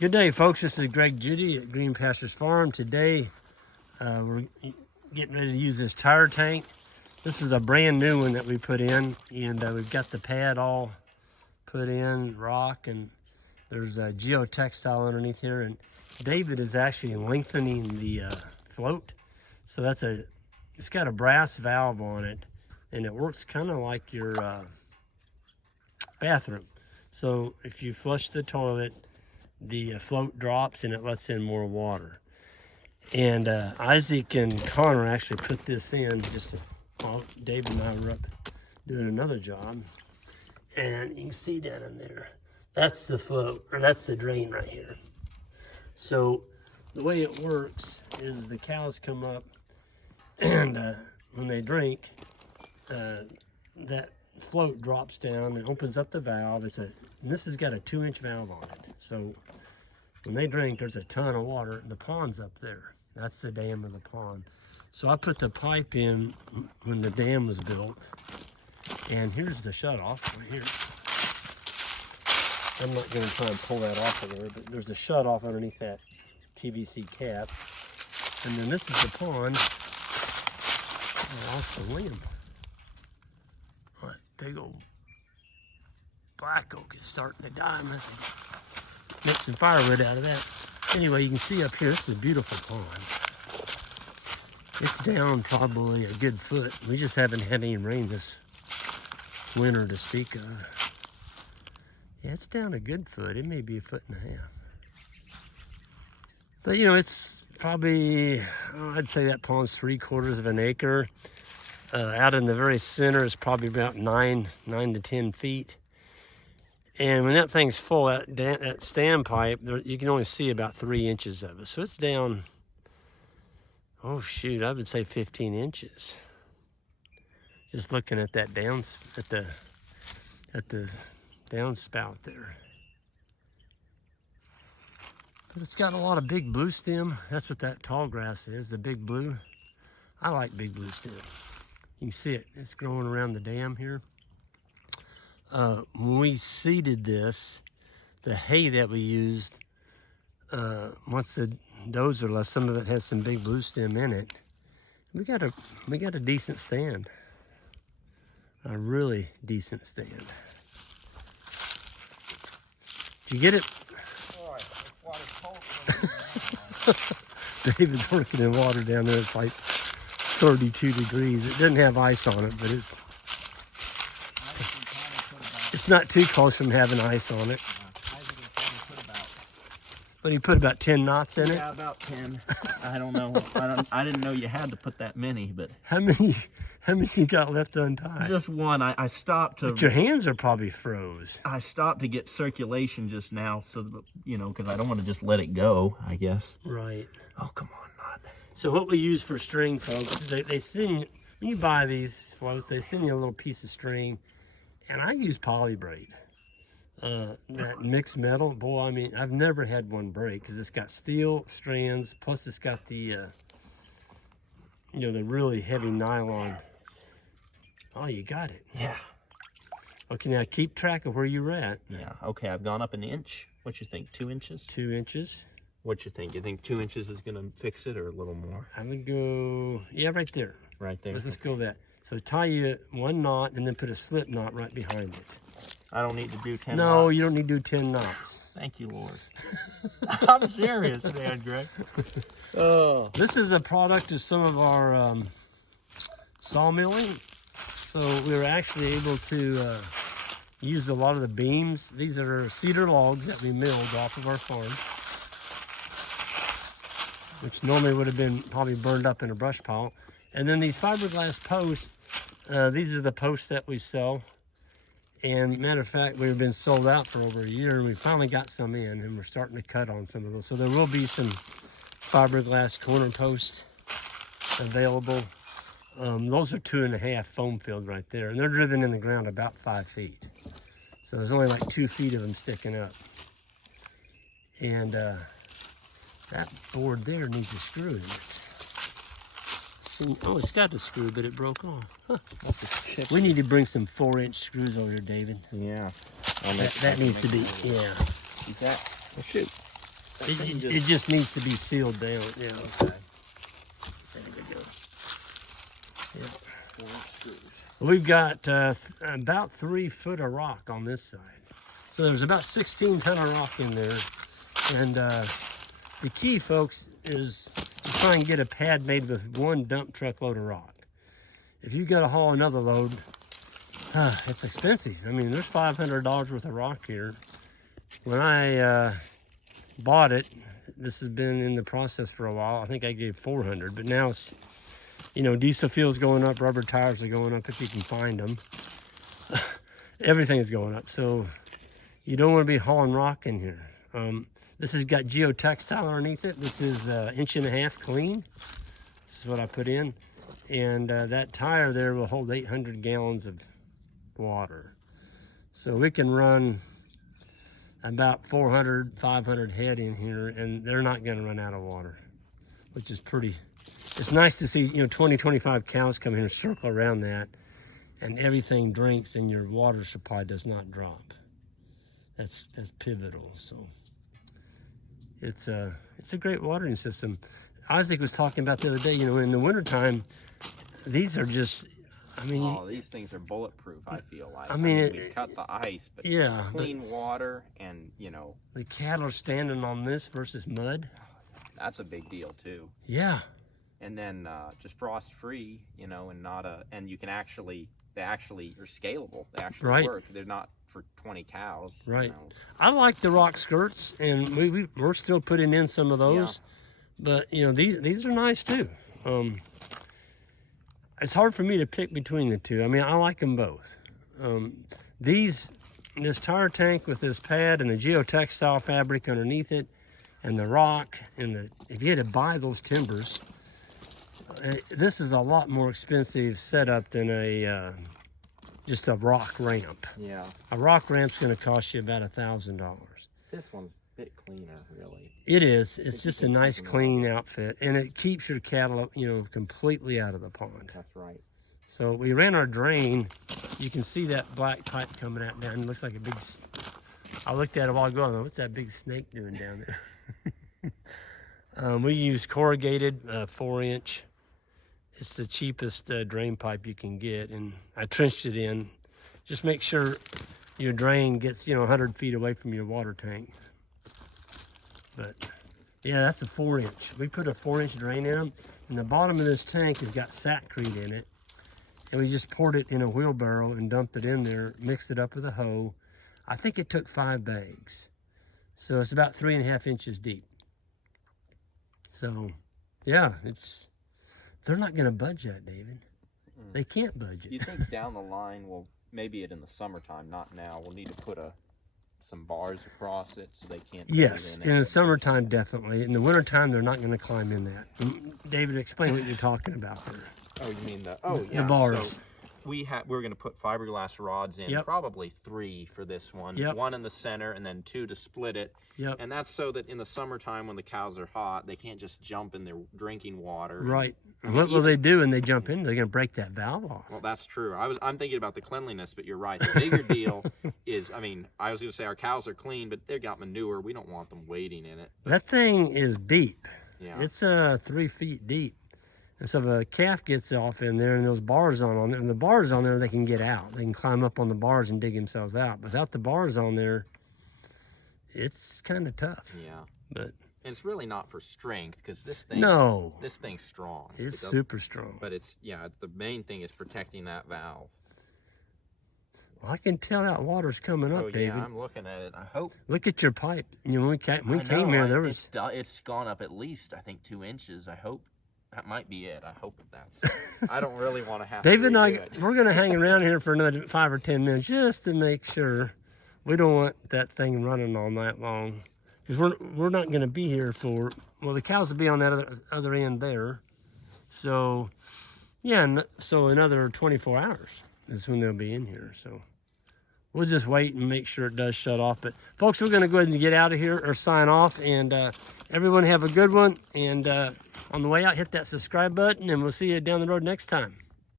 Good day, folks. This is Greg Judy at Green Pastures Farm. Today, we're getting ready to use this tire tank. This is a brand new one that we put in, and we've got the pad all put in, rock, and there's a geotextile underneath here. And David is actually lengthening the float. So it's got a brass valve on it, and it works kind of like your bathroom. So if you flush the toilet, the float drops and it lets in more water. And Isaac and Connor actually put this in just while David and I were up doing another job. And you can see down in there, that's the float, or that's the drain right here. So the way it works is the cows come up, and when they drink, that float drops down and opens up the valve. And this has got a 2-inch valve on it. So when they drink, there's a ton of water. The pond's up there. That's the dam of the pond. So I put the pipe in when the dam was built. And here's the shutoff right here. I'm not going to try and pull that off of there, but there's a shutoff underneath that PVC cap. And then this is the pond. I lost the limb. What big old black oak is starting to die. I'm make some firewood out of that. Anyway, you can see up here, this is a beautiful pond. It's down probably a good foot. We just haven't had any rain this winter to speak of. Yeah, it's down a good foot. It may be a foot and a half. But you know, it's probably, I'd say that pond's 3/4 of an acre. Out in the very center is probably about 9 to 10 feet. And when that thing's full, that standpipe, you can only see about 3 inches of it. So it's down, oh shoot, I would say 15 inches. Just looking at that at the downspout there. But it's got a lot of big blue stem. That's what that tall grass is, the big blue. I like big blue stem. You can see it, it's growing around the dam here. When we seeded this, the hay that we used, once the dozer left, some of it has some big blue stem in it. We got a decent stand, a really decent stand. Did you get it? David's working in water down there. It's like 32 degrees. It doesn't have ice on it, but it's not too close from having ice on it. But he put about 10 knots in it? Yeah, about 10. I don't know. I didn't know you had to put that many, but... How many you got left untied? Just one. I stopped to... But your hands are probably froze. I stopped to get circulation just now, so, you know, because I don't want to just let it go, I guess. Right. Oh, come on, Nod. So what we use for string, folks, they send you, when you buy these floats, they send you a little piece of string. And I use poly braid, that mixed metal. Boy, I mean, I've never had one break because it's got steel strands, plus it's got the, you know, the really heavy nylon. Oh, you got it. Yeah. Okay, now keep track of where you're at. Yeah, okay, I've gone up an inch. What you think, 2 inches? 2 inches. What you think? You think 2 inches is going to fix it or a little more? I would go, yeah, right there. Right there. Let's go with that. So tie you one knot and then put a slip knot right behind it. I don't need to do 10 knots? No, you don't need to do 10 knots. Thank you, Lord. I'm serious, man, Greg. Oh. This is a product of some of our sawmilling. So we were actually able to use a lot of the beams. These are cedar logs that we milled off of our farm, which normally would have been probably burned up in a brush pile. And then these fiberglass posts, these are the posts that we sell. And matter of fact, we've been sold out for over a year, and we finally got some in, and we're starting to cut on some of those. So there will be some fiberglass corner posts available. Those are 2.5 foam filled right there, and they're driven in the ground about 5 feet. So there's only like 2 feet of them sticking up. And that board there needs a screw in it. Oh, it's got a screw, but it broke off. Huh. We need to bring some 4-inch screws over here, David. Yeah. That needs to be, yeah. Is that? Oh, shoot. It just needs to be sealed down. Yeah. Okay. There we go. Yeah. 4-inch screws. We've got about 3 foot of rock on this side. So there's about 16 ton of rock in there. And the key, folks, is to try and get a pad made with 1 dump truck load of rock. If you've got to haul another load, it's expensive. I mean, there's $500 worth of rock here. When I bought it, this has been in the process for a while. I think I gave $400, but now it's, you know, diesel fuel's going up, rubber tires are going up if you can find them. Everything is going up, so you don't want to be hauling rock in here. This has got geotextile underneath it. This is 1.5 inches clean. This is what I put in. And that tire there will hold 800 gallons of water. So we can run about 400, 500 head in here, and they're not going to run out of water, which is pretty. It's nice to see, you know, 20, 25 cows come here and circle around that, and everything drinks and your water supply does not drop. That's pivotal. So it's a great watering system. Isaac was talking about the other day, you know, in the wintertime, these are just, I mean, oh, these things are bulletproof, I feel like. I mean, we cut the ice, but yeah, clean water, and, you know. The cattle are standing on this versus mud. That's a big deal, too. Yeah. And then just frost-free, you know, and not and you can actually, they actually are scalable. They actually work. They're not for 20 cows. Right. You know. I like the rock skirts, and we're still putting in some of those. Yeah. But, you know, these are nice, too. It's hard for me to pick between the two. I mean, I like them both. This tire tank with this pad and the geotextile fabric underneath it, and the rock, and if you had to buy those timbers, this is a lot more expensive setup than just a rock ramp. Yeah. A rock ramp's going to cost you about $1,000. This one's a bit cleaner, really. It is. It's just a nice, clean outfit, and it keeps your cattle, you know, completely out of the pond. That's right. So we ran our drain. You can see that black pipe coming out down. It looks like a big. I looked at it a while ago. I go, what's that big snake doing down there? We use corrugated 4-inch. It's the cheapest drain pipe you can get, and I trenched it in. Just make sure your drain gets, you know, 100 feet away from your water tank. But yeah, that's a 4-inch. We put a 4-inch drain in them, and the bottom of this tank has got sackcrete in it, and we just poured it in a wheelbarrow and dumped it in there, mixed it up with a hoe. I think it took 5 bags, so it's about 3.5 inches deep. So yeah, they're not going to budge that, David. They can't budge it. You think down the line, well, maybe in the summertime, not now, we'll need to put some bars across it so they can't. Yes, in the summertime, definitely. In the wintertime, they're not going to climb in that. David, explain what you're talking about there. Oh, you mean the bars? So we're going to put fiberglass rods in, probably 3 for this one. 1 in the center, and then 2 to split it. And that's so that in the summertime, when the cows are hot, they can't just jump in their drinking water. Right. And what will they do when they jump in? They're going to break that valve off. Well, that's true. I'm thinking about the cleanliness, but you're right. The bigger deal is, I mean, I was going to say our cows are clean, but they've got manure. We don't want them wading in it. That thing is deep. Yeah. It's 3 feet deep. And so if a calf gets off in there and those bars on there, and the bars on there, they can get out. They can climb up on the bars and dig themselves out. Without the bars on there, it's kind of tough. Yeah. But and it's really not for strength, because this thing's strong. It's super strong. But the main thing is protecting that valve. Well, I can tell that water's coming up, David. Yeah, I'm looking at it. I hope. Look at your pipe. You know, when we came here, there was. It's gone up at least, I think, 2 inches. I hope. That might be it. I hope that's. I don't really want to have. David and I, we're going to hang around here for another 5 or 10 minutes just to make sure. We don't want that thing running all night long, because we're not going to be here for. Well, the cows will be on that other end there, so yeah. So another 24 hours is when they'll be in here. So we'll just wait and make sure it does shut off. But folks, we're going to go ahead and get out of here or sign off, and everyone have a good one. And on the way out, hit that subscribe button, and we'll see you down the road next time.